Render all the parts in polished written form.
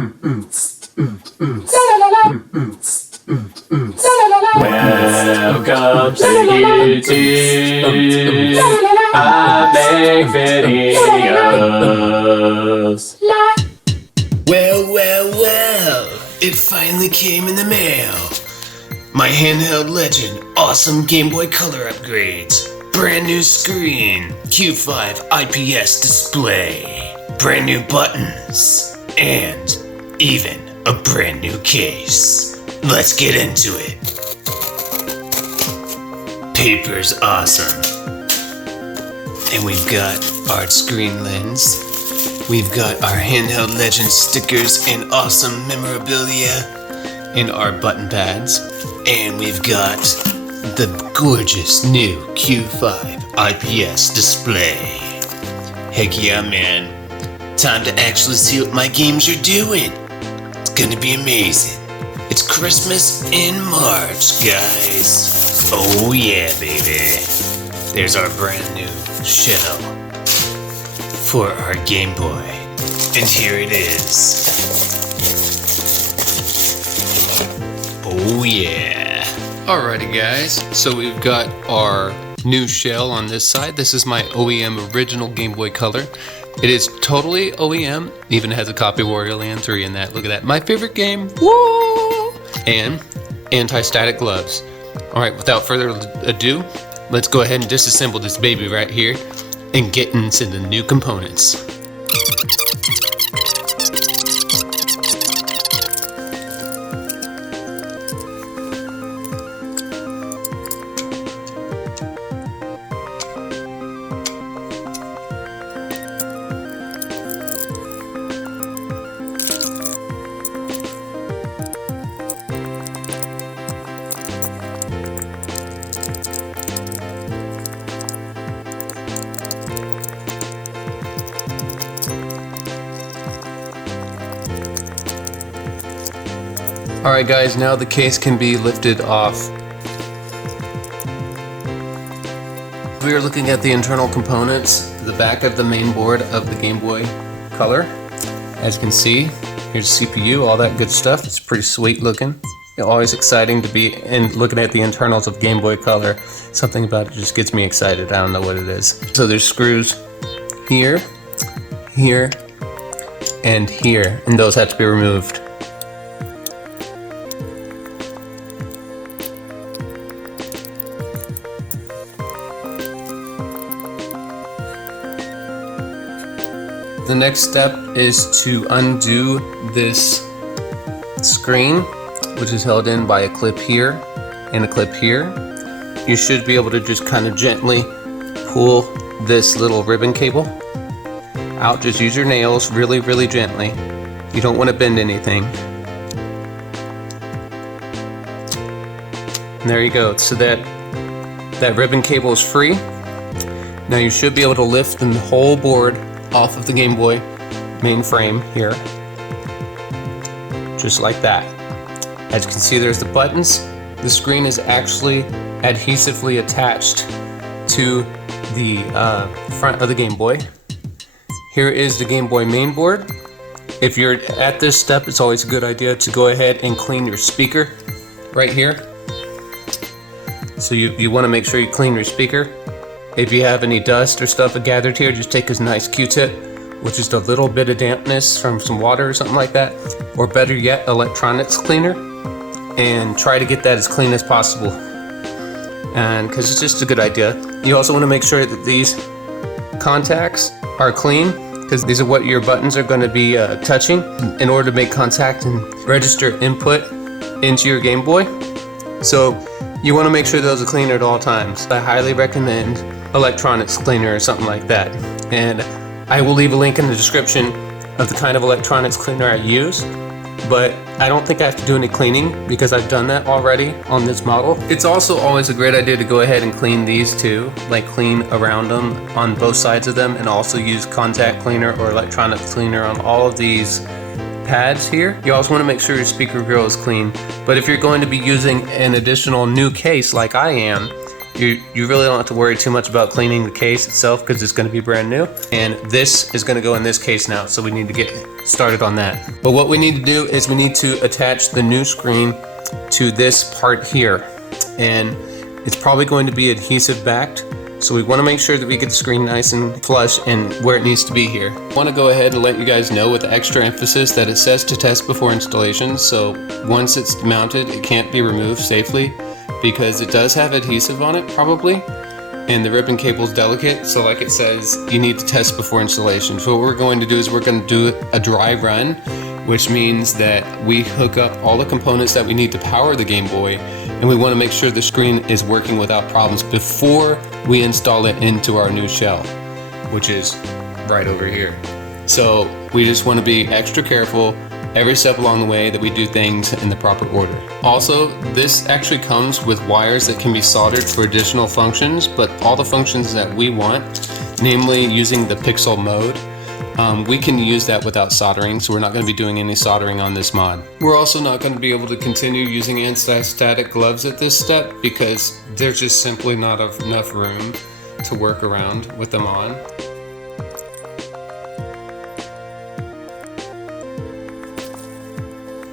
Welcome to YouTube. I make videos. Well, it finally came in the mail. My handheld legend, awesome Game Boy Color upgrades, brand new screen, Q5 IPS display, brand new buttons, and even a brand new case. Let's get into it. Paper's awesome. And we've got our screen lens. We've got our handheld legend stickers and awesome memorabilia in our button pads. And we've got the gorgeous new Q5 IPS display. Heck yeah, man. Time to actually see what my games are doing. It's gonna be amazing. It's Christmas in March, guys. Oh yeah, baby. There's our brand new shell for our Game Boy. And here it is. Oh yeah. Alrighty guys, so we've got our new shell on this side. This is my OEM original Game Boy Color. It is totally OEM, even has a copy of Wario Land 3 in that. Look at that, my favorite game. Woo! And anti-static gloves. Alright, without further ado, let's go ahead and disassemble this baby right here and get into the new components. Alright guys, now the case can be lifted off. We are looking at the internal components, the back of the main board of the Game Boy Color. As you can see, here's the CPU, all that good stuff. It's pretty sweet looking. Always exciting to be looking at the internals of Game Boy Color. Something about it just gets me excited. I don't know what it is. So there's screws here, here, and here, and those have to be removed. The next step is to undo this screen, which is held in by a clip here and a clip here. You should be able to just kind of gently pull this little ribbon cable out. Just use your nails really, really gently. You don't want to bend anything. And there you go. So that ribbon cable is free. Now you should be able to lift the whole board off of the Game Boy main frame here, just like that. As you can see, there's the buttons. The screen is actually adhesively attached to the front of the Game Boy. Here is the Game Boy main board. If you're at this step, it's always a good idea to go ahead and clean your speaker right here. So you want to make sure you clean your speaker. If you have any dust or stuff gathered here, just take a nice Q-tip with just a little bit of dampness from some water or something like that, or better yet, electronics cleaner, and try to get that as clean as possible. And because it's just a good idea. You also want to make sure that these contacts are clean, because these are what your buttons are going to be touching in order to make contact and register input into your Game Boy. So you want to make sure those are clean at all times. I highly recommend electronics cleaner or something like that. And I will leave a link in the description of the kind of electronics cleaner I use. But I don't think I have to do any cleaning because I've done that already on this model. It's also always a great idea to go ahead and clean these too, like clean around them on both sides of them, and also use contact cleaner or electronics cleaner on all of these pads here. You also want to make sure your speaker grill is clean. But if you're going to be using an additional new case like I am, You really don't have to worry too much about cleaning the case itself because it's going to be brand new. And this is going to go in this case now, so we need to get started on that. But what we need to do is we need to attach the new screen to this part here. And it's probably going to be adhesive backed. So we want to make sure that we get the screen nice and flush and where it needs to be here. I want to go ahead and let you guys know with extra emphasis that it says to test before installation. So once it's mounted, it can't be removed safely because it does have adhesive on it probably. And the ribbon cable is delicate. So like it says, you need to test before installation. So what we're going to do is we're going to do a dry run, which means that we hook up all the components that we need to power the Game Boy. And we want to make sure the screen is working without problems before we install it into our new shell, which is right over here. So we just want to be extra careful every step along the way that we do things in the proper order. Also, this actually comes with wires that can be soldered for additional functions, but all the functions that we want, namely using the pixel mode, we can use that without soldering, so we're not going to be doing any soldering on this mod. We're also not going to be able to continue using anti-static gloves at this step because there's just simply not enough room to work around with them on.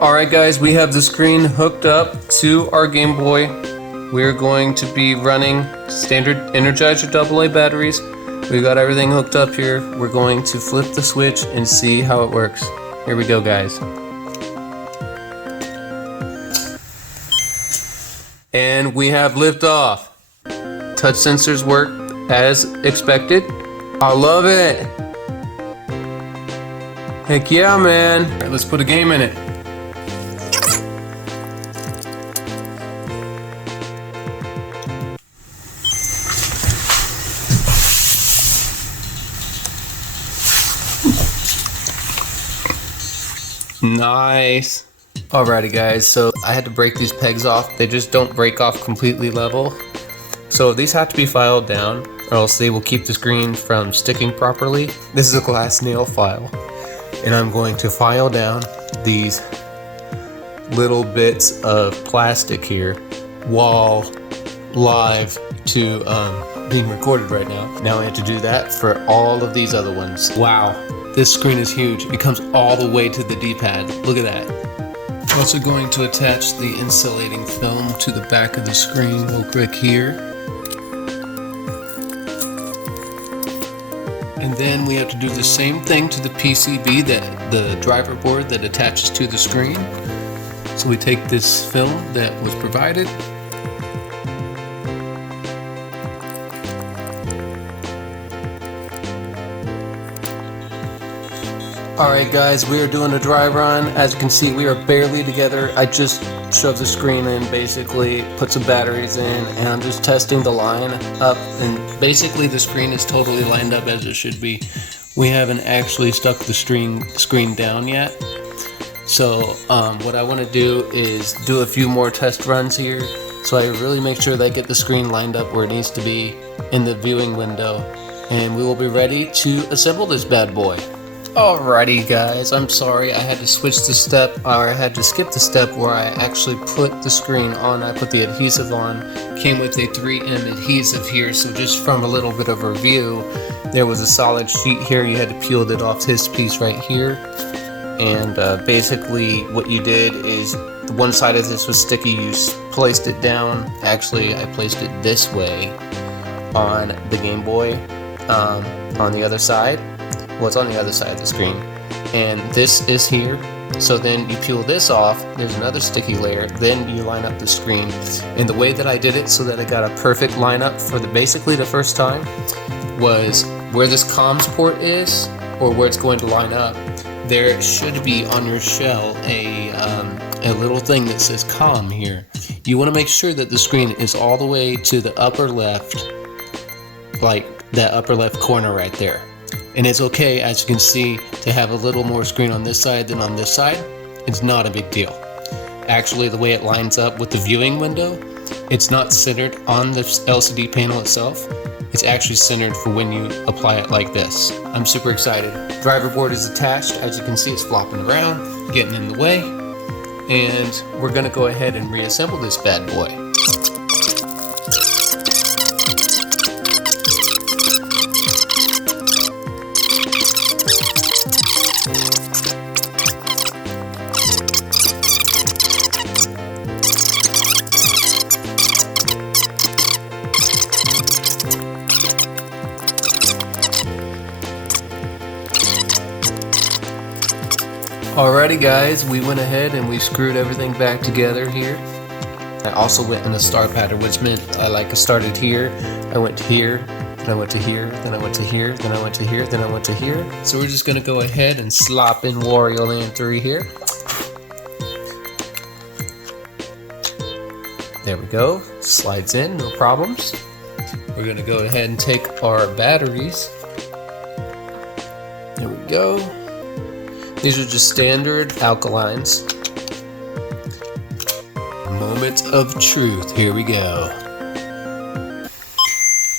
Alright guys, we have the screen hooked up to our Game Boy. We're going to be running standard Energizer AA batteries. We've got everything hooked up here. We're going to flip the switch and see how it works. Here we go, guys. And we have liftoff. Touch sensors work as expected. I love it. Heck yeah, man. All right, let's put a game in it. Nice. Alrighty guys, so I had to break these pegs off. They just don't break off completely level. So these have to be filed down or else they will keep the screen from sticking properly. This is a glass nail file and I'm going to file down these little bits of plastic here while live to being recorded right now. Now I have to do that for all of these other ones. Wow. This screen is huge. It comes all the way to the D-pad. Look at that. I'm also going to attach the insulating film to the back of the screen. We'll click here. And then we have to do the same thing to the PCB, the driver board that attaches to the screen. So we take this film that was provided. Alright guys, we are doing a dry run. As you can see, we are barely together. I just shoved the screen in, basically, put some batteries in, and I'm just testing the line up. And basically the screen is totally lined up as it should be. We haven't actually stuck the screen down yet. So what I want to do is do a few more test runs here. So I really make sure that I get the screen lined up where it needs to be in the viewing window. And we will be ready to assemble this bad boy. Alrighty guys, I'm sorry I had to switch the step, or I had to skip the step where I actually put the screen on. I put the adhesive on, came with a 3M adhesive here, so just from a little bit of a review, there was a solid sheet here, you had to peel it off this piece right here, and basically what you did is, one side of this was sticky, you placed it down. Actually I placed it this way on the Game Boy, on the other side. Well, it's on the other side of the screen, and this is here. So then you peel this off, there's another sticky layer, then you line up the screen. And the way that I did it so that I got a perfect lineup for basically the first time was where this comms port is, or where it's going to line up, there should be on your shell a little thing that says comm here. You want to make sure that the screen is all the way to the upper left, like that upper left corner right there. And it's okay, as you can see, to have a little more screen on this side than on this side. It's not a big deal. Actually, the way it lines up with the viewing window, it's not centered on the LCD panel itself. It's actually centered for when you apply it like this. I'm super excited. Driver board is attached. As you can see, it's flopping around, getting in the way. And we're gonna go ahead and reassemble this bad boy. Alrighty guys, we went ahead and we screwed everything back together here. I also went in a star pattern, which meant I started here, I went here, then I went to here, then I went to here, then I went to here, then I went to here. So we're just gonna go ahead and slop in Wario Land 3 here. There we go, slides in, no problems. We're gonna go ahead and take our batteries. There we go. These are just standard alkalines. Moment of truth, here we go.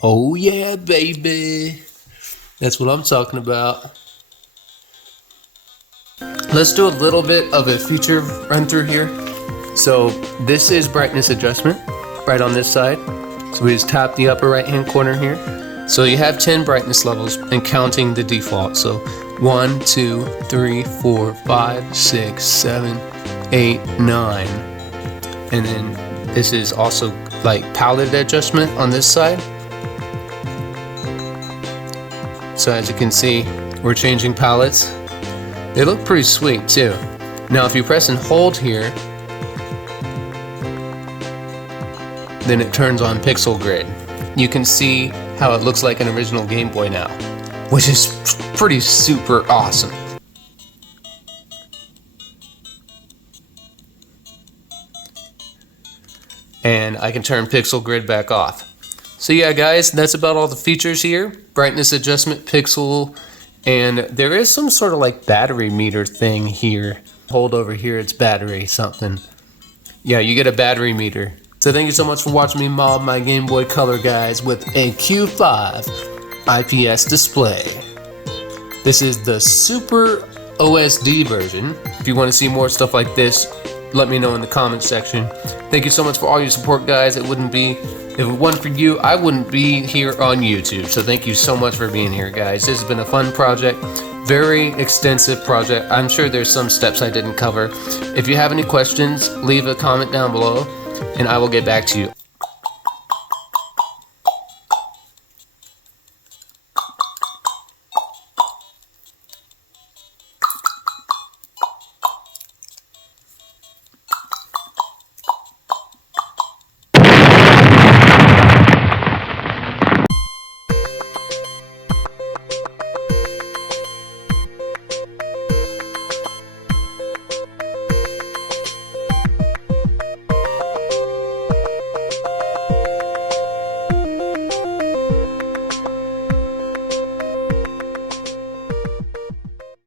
Oh yeah, baby. That's what I'm talking about. Let's do a little bit of a feature run through here. So this is brightness adjustment, right on this side. So we just tap the upper right hand corner here. So you have 10 brightness levels and counting the default. So 1, 2, 3, 4, 5, 6, 7, 8, 9. And then this is also like palette adjustment on this side. So as you can see, we're changing palettes. They look pretty sweet too. Now if you press and hold here, then it turns on pixel grid. You can see how it looks like an original Game Boy now, which is pretty super awesome. And I can turn pixel grid back off. So yeah guys, that's about all the features here. Brightness adjustment, pixel, and there is some sort of like battery meter thing here. Hold over here, it's battery something. Yeah, you get a battery meter. So thank you so much for watching me mod my Game Boy Color, guys, with a Q5 IPS display. This is the Super OSD version. If you want to see more stuff like this, let me know in the comments section. Thank you so much for all your support, guys. If it wasn't for you, I wouldn't be here on YouTube. So thank you so much for being here, guys. This has been a fun project, very extensive project. I'm sure there's some steps I didn't cover. If you have any questions, leave a comment down below and I will get back to you.